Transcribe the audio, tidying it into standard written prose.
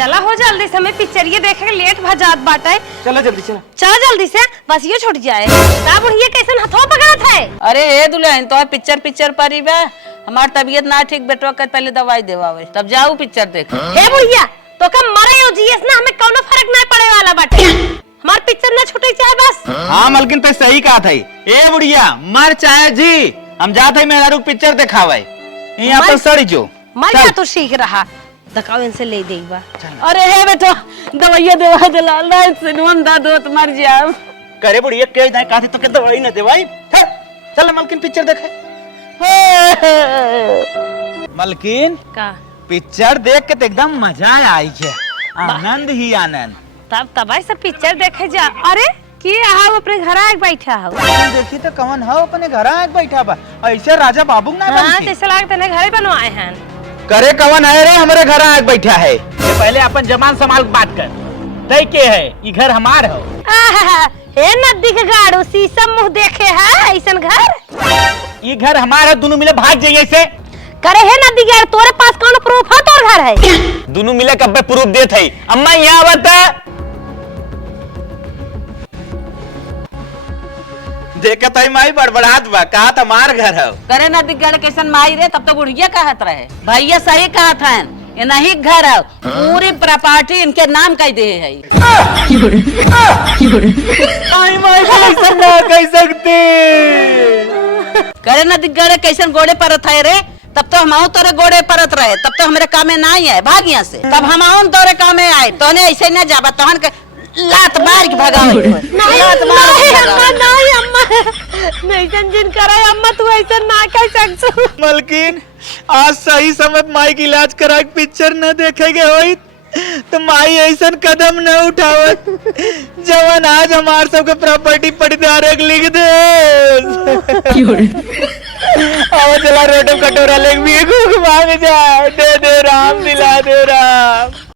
चला हो जल्दी से, हमें पिक्चर ये देखे के लेट भजात बाटे। चलो जल्दी चलो। चल जल्दी से, बस ये छूट जाए। का बुढ़िया कैसन हथवा पकड़त है? अरे हे दुल्हन तो पिक्चर परी बा, हमार तबीयत ना ठीक, बेटवा के पहले दवाई देवावे तब जाऊ पिक्चर देखे। हे बुढ़िया तो का मरे हो जीएस ना, हमें कोनो फर्क नहीं पड़े वाला बाटे। हमार पिक्चर ना छूटे चाहे बस। हाँ मलकिन तो सही कहा था। ए बुढ़िया मर चाहे जी, हम जाते मेरा रुक पिक्चर दिखावे यहाँ पर सड़ी जो मर जा तो ठीक रहा, दकाव इनसे ले देगा। अरे हे बेटा दवाइया देवा दिला ला सिनवन दा दो मर जाओ। करे बुढ़िया के जाए काथे तो के दवाई न दे भाई। चल मलकिन पिक्चर देखे। मलकिन का पिक्चर देख के तो एकदम मजा आई है, आनंद ही आनंद। तब तबाई सब पिक्चर देखे जा। अरे की आओ अपने घर आके बैठा हो। देखी तो कौन हो अपने घर आके बैठा बा, ऐसे राजा बाबू ना हाँ बनती। जैसे लागत है घर बनवाए हैं। करे कवन है रे हमारे घर आके बैठा है। ये पहले अपन जमान संभाल के बात कर, तय के है ये घर हमार हो। हे नदी के गाड़ो शीशम मुंह देखे है ऐसन घर। ये घर हमार है, दोनों मिले भाग जाइए से। करे हे नदी के तोरे पास कौन प्रूफ है तोर घर है? दोनों मिले कब प्रूफ देत है। अम्मा यहाँ बता देखत है माई बड़बड़ात बा, कहा था मार घर है। करे ना दिगड़ कैसन माई रे, तब तो बुढ़िया कहत रहे। भैया सही कहत है, ये नहीं घर है, पूरी प्रॉपर्टी इनके नाम कह दे है। आई माई कैसे ना कह सकते। करे ना दिगड़ कैसन गोड़े परत है रे, तब तो हम तोरे गोड़े परत रहे, तब तो हमारे कामे ना ही है, भाग यहाँ से। तब हम तोरे कामे आए, तोने ऐसे न जाबा, तोहन के लात मार के भगाओ। नहीं अम्मा नहीं जिन करे अम्मा, तू ऐसा ना कह सकसू। मलकिन आज सही समय माई की इलाज करा के पिक्चर न देखेगे होई तो माई ऐसा कदम न उठावत जवन आज हमार सबके प्रॉपर्टी पट्टीदार लिख दे। आओ चला रोटो कटोरा लेके भी मांग जा, दे दे राम, दिला दे राम।